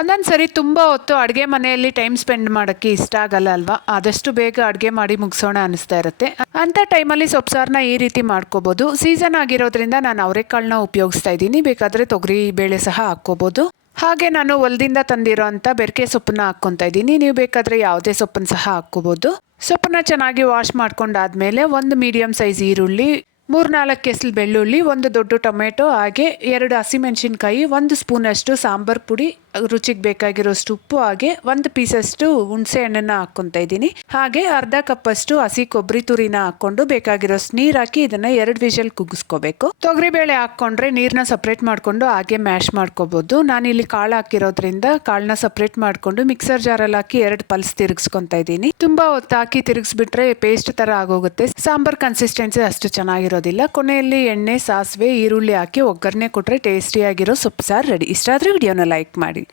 ಒಂದೊಂದು ಸರಿ ತುಂಬ ಹೊತ್ತು ಅಡುಗೆ ಮನೆಯಲ್ಲಿ ಟೈಮ್ ಸ್ಪೆಂಡ್ ಮಾಡೋಕ್ಕೆ ಇಷ್ಟ ಆಗಲ್ಲ ಅಲ್ವಾ? ಆದಷ್ಟು ಬೇಗ ಅಡುಗೆ ಮಾಡಿ ಮುಗಿಸೋಣ ಅನಿಸ್ತಾ ಇರುತ್ತೆ. ಅಂಥ ಟೈಮಲ್ಲಿ ಸೊಪ್ಪು ಸಾರನ್ನ ಈ ರೀತಿ ಮಾಡ್ಕೋಬೋದು. ಸೀಸನ್ ಆಗಿರೋದ್ರಿಂದ ನಾನು ಅವರೆಕಾಳನ್ನ ಉಪಯೋಗಿಸ್ತಾ ಇದ್ದೀನಿ. ಬೇಕಾದರೆ ತೊಗರಿ ಬೇಳೆ ಸಹ ಹಾಕ್ಕೋಬೋದು. ಹಾಗೆ ನಾನು ಹೊಲದಿಂದ ತಂದಿರೋ ಅಂಥ ಬೆರಕೆ ಸೊಪ್ಪನ್ನ ಹಾಕ್ಕೊತಾ ಇದ್ದೀನಿ. ನೀವು ಬೇಕಾದರೆ ಯಾವುದೇ ಸೊಪ್ಪನ್ನು ಸಹ ಹಾಕ್ಕೋಬೋದು. ಸೊಪ್ಪನ್ನ ಚೆನ್ನಾಗಿ ವಾಶ್ ಮಾಡ್ಕೊಂಡಾದ್ಮೇಲೆ ಒಂದು ಮೀಡಿಯಮ್ ಸೈಜ್ ಈರುಳ್ಳಿ, 3-4 ಕೆಸಲು ಬೆಳ್ಳುಳ್ಳಿ, ಒಂದು ದೊಡ್ಡ ಟೊಮೆಟೊ, ಹಾಗೆ 2 ಹಸಿಮೆಣಸಿನ್ಕಾಯಿ, 1 ಸ್ಪೂನಷ್ಟು ಸಾಂಬಾರು ಪುಡಿ, ರುಚಿಗೆ ಬೇಕಾಗಿರೋಷ್ಟು ಉಪ್ಪು, ಹಾಗೆ 1 ಪೀಸಷ್ಟು ಹುಣಸೆ ಹಣ್ಣನ್ನು ಹಾಕ್ಕೊತಾ ಇದ್ದೀನಿ. ಹಾಗೆ ಅರ್ಧ ಕಪ್ಪಷ್ಟು ಹಸಿ ಕೊಬ್ಬರಿ ತುರಿನ ಹಾಕ್ಕೊಂಡು ಬೇಕಾಗಿರೋಷ್ಟು ನೀರು ಹಾಕಿ ಇದನ್ನು 2 ವಿಷಲ್ ಕುಗ್ಗಿಸ್ಕೋಬೇಕು. ತೊಗರಿಬೇಳೆ ಹಾಕ್ಕೊಂಡ್ರೆ ನೀರನ್ನ ಸಪ್ರೇಟ್ ಮಾಡಿಕೊಂಡು ಹಾಗೆ ಮ್ಯಾಶ್ ಮಾಡ್ಕೋಬೋದು. ನಾನಿಲ್ಲಿ ಕಾಳು ಹಾಕಿರೋದ್ರಿಂದ ಕಾಳನ್ನ ಸಪ್ರೇಟ್ ಮಾಡಿಕೊಂಡು ಮಿಕ್ಸರ್ ಜಾರಲ್ಲಿ ಹಾಕಿ 2 ಪಲ್ಸ್ ತಿರುಗಿಸ್ಕೊತಾ ಇದ್ದೀನಿ. ತುಂಬಾ ಹೊತ್ತು ಹಾಕಿ ತಿರುಗಿಸ್ಬಿಟ್ರೆ ಪೇಸ್ಟ್ ಥರ ಆಗೋಗುತ್ತೆ. ಸಾಂಬಾರ್ ಕನ್ಸಿಸ್ಟೆನ್ಸಿ ಅಷ್ಟು ಚೆನ್ನಾಗಿರೋದಿಲ್ಲ. ಕೊನೆಯಲ್ಲಿ ಎಣ್ಣೆ, ಸಾಸಿವೆ, ಈರುಳ್ಳಿ ಹಾಕಿ ಒಗ್ಗರಣೆ ಕೊಟ್ಟರೆ ಟೇಸ್ಟಿಯಾಗಿರೋ ಸೊಪ್ಪು ಸಾರು ರೆಡಿ. ಇಷ್ಟ ಆದರೆ ವಿಡಿಯೋನ ಲೈಕ್ ಮಾಡಿ.